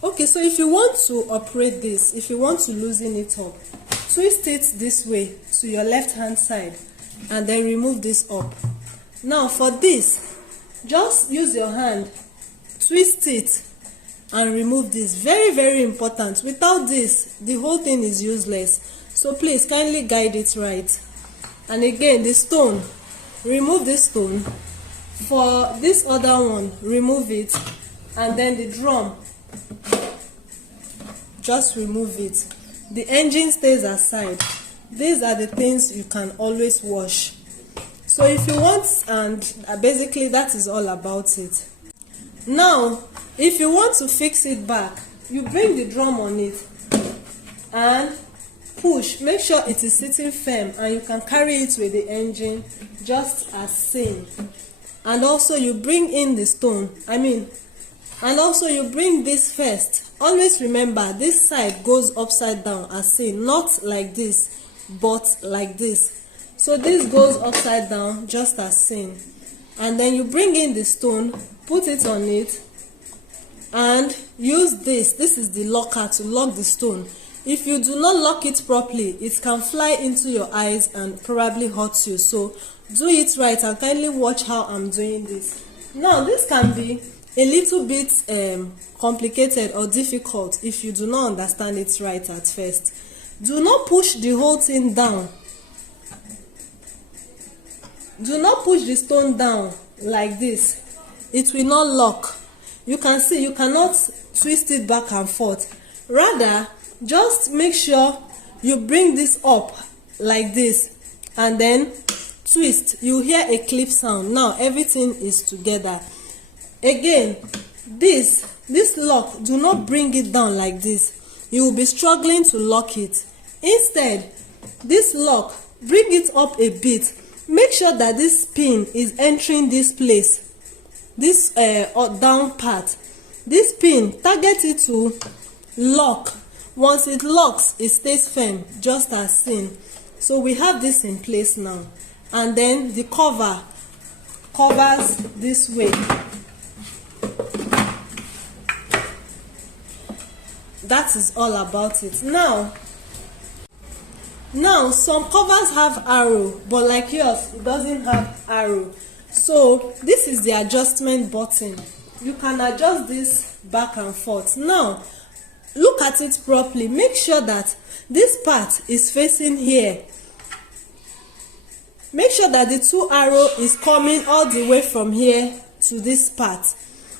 Okay, so if you want to operate this, if you want to loosen it up, twist it this way to your left hand side and then remove this up. Now for this, just use your hand, twist it and remove this. Very, very important. Without this, the whole thing is useless. So please kindly guide it right. And again, the stone, remove this stone. For this other one, remove it. And then the drum, just remove it. The engine stays aside. These are the things you can always wash. So if you want, and basically that is all about it. Now if you want to fix it back, you bring the drum on it and push. Make sure it is sitting firm and you can carry it with the engine just as seen. And also you bring in the stone, and also you bring this first. Always remember, this side goes upside down as seen, not like this but like this. So this goes upside down just as seen. And then you bring in the stone, put it on it, and use this. This is the locker to lock the stone. If you do not lock it properly, it can fly into your eyes and probably hurt you. So do it right and kindly watch how I'm doing this. Now this can be a little bit complicated or difficult if you do not understand it right at first. Do not push the whole thing down. Do not push the stone down like this. It will not lock. You can see you cannot twist it back and forth. Rather, just make sure you bring this up like this and then twist. You hear a clip sound. Now everything is together. Again, this lock, do not bring it down like this. You will be struggling to lock it. Instead, this lock, bring it up a bit. Make sure that this pin is entering this place, this down part. This pin, target it to lock. Once it locks, it stays firm, just as seen. So we have this in place now. And then the cover covers this way. That is all about it. Now some covers have arrow, but like yours, it doesn't have arrow. So this is the adjustment button. You can adjust this back and forth. Now look at it properly. Make sure that this part is facing here. Make sure that the two arrow is coming all the way from here to this part.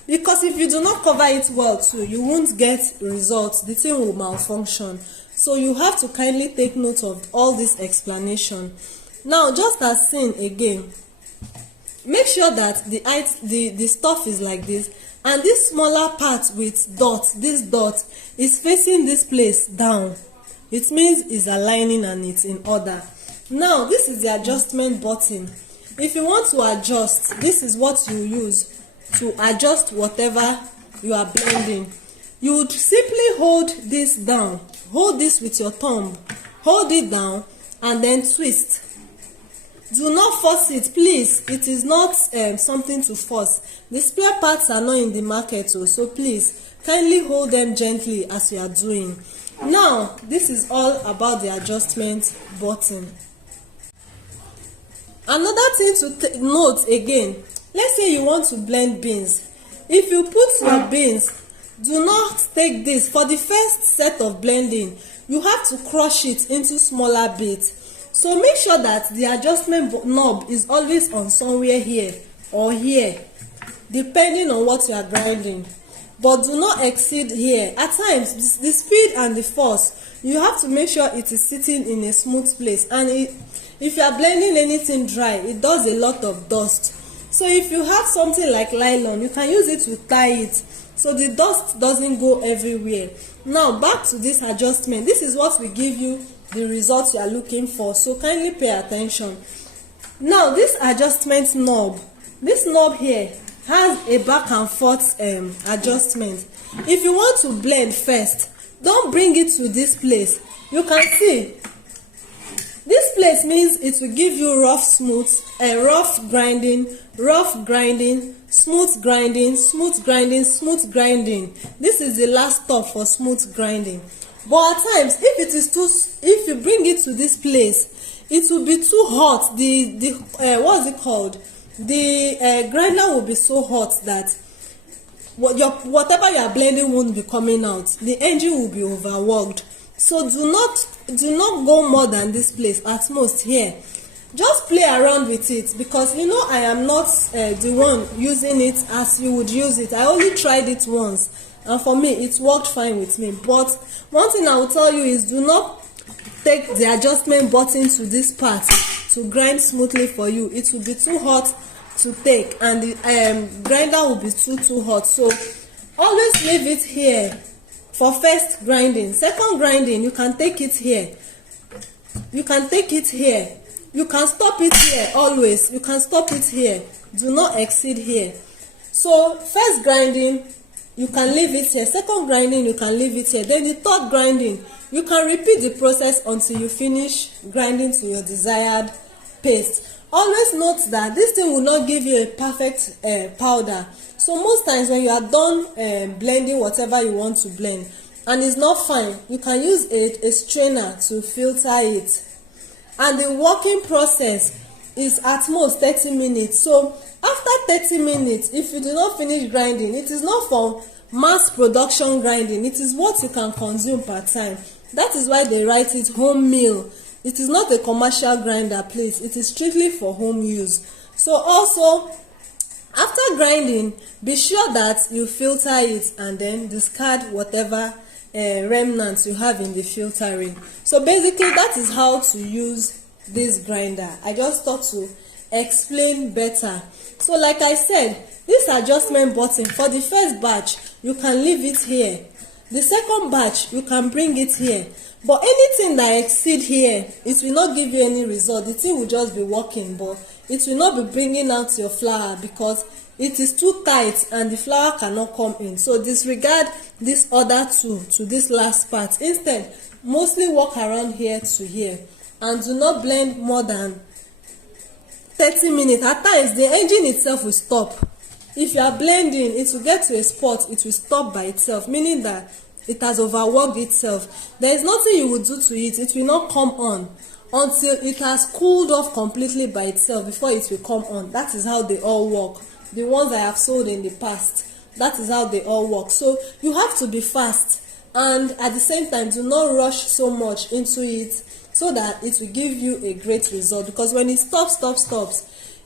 Because if you do not cover it well too, you won't get results. The thing will malfunction. So you have to kindly take note of all this explanation. Now, just as seen again, make sure that the stuff is like this, and this smaller part with dot, this dot is facing this place down. It means it's aligning and it's in order. Now, this is the adjustment button. If you want to adjust, this is what you use to adjust whatever you are blending. You would simply hold this down. Hold this with your thumb. Hold it down and then twist. Do not force it, please. It is not something to force. The spare parts are not in the market, so please kindly hold them gently as you are doing. Now, this is all about the adjustment button. Another thing to note again, let's say you want to blend beans. If you put your beans, do not take this. For the first set of blending, you have to crush it into smaller bits. So make sure that the adjustment knob is always on somewhere here or here, depending on what you are grinding. But do not exceed here. At times, the speed and the force, you have to make sure it is sitting in a smooth place. And if you are blending anything dry, it does a lot of dust. So if you have something like nylon, you can use it to tie it so the dust doesn't go everywhere. Now back to this adjustment. This is what will give you the results you are looking for, so kindly pay attention. Now this adjustment knob, this knob here has a back and forth adjustment. If you want to blend first, don't bring it to this place. You can see this place means it will give you rough grinding, smooth grinding, smooth grinding, smooth grinding. This is the last step for smooth grinding. But at times, if you bring it to this place, it will be too hot. What's it called? The grinder will be so hot that whatever you are blending won't be coming out. The engine will be overworked. So do not go more than this place, at most here. Just play around with it, because you know I am not the one using it as you would use it. I only tried it once, and for me it worked fine with me. But one thing I will tell you is, do not take the adjustment button to this part to grind smoothly for you. It will be too hot to take, and the grinder will be too hot. So always leave it here for first grinding. Second grinding, you can take it here, you can take it here, you can stop it here. Always you can stop it here, do not exceed here. So first grinding, you can leave it here. Second grinding, you can leave it here. Then the third grinding, you can repeat the process until you finish grinding to your desired paste. Always note that this thing will not give you a perfect powder. So most times when you are done blending whatever you want to blend and it's not fine, you can use a strainer to filter it. And the working process is at most 30 minutes. So after 30 minutes, if you do not finish grinding, it is not for mass production grinding. It is what you can consume per time. That is why they write it home mill. It is not a commercial grinder, please. It is strictly for home use. So also, after grinding, be sure that you filter it and then discard whatever remnants you have in the filtering. So basically, that is how to use this grinder. I just thought to explain better. So like I said, this adjustment button for the first batch, you can leave it here. The second batch, you can bring it here. But anything that exceed here, it will not give you any result. The thing will just be working, but it will not be bringing out your flour because it is too tight and the flour cannot come in. So disregard this other two to this last part. Instead, mostly walk around here to here and do not blend more than 30 minutes. At times, the engine itself will stop. If you are blending, it will get to a spot, it will stop by itself, meaning that it has overworked itself. There is nothing you will do to it. It will not come on until it has cooled off completely by itself before it will come on. That is how they all work. The ones I have sold in the past, that is how they all work. So you have to be fast, and at the same time, do not rush so much into it so that it will give you a great result. Because when it stops,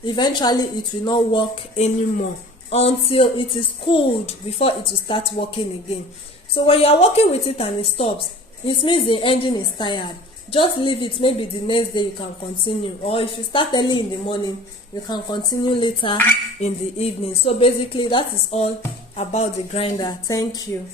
eventually it will not work anymore until it is cooled before it will start working again. So when you are working with it and it stops, it means the engine is tired. Just leave it. Maybe the next day you can continue, or if you start early in the morning, you can continue later in the evening. So basically, that is all about the grinder. Thank you.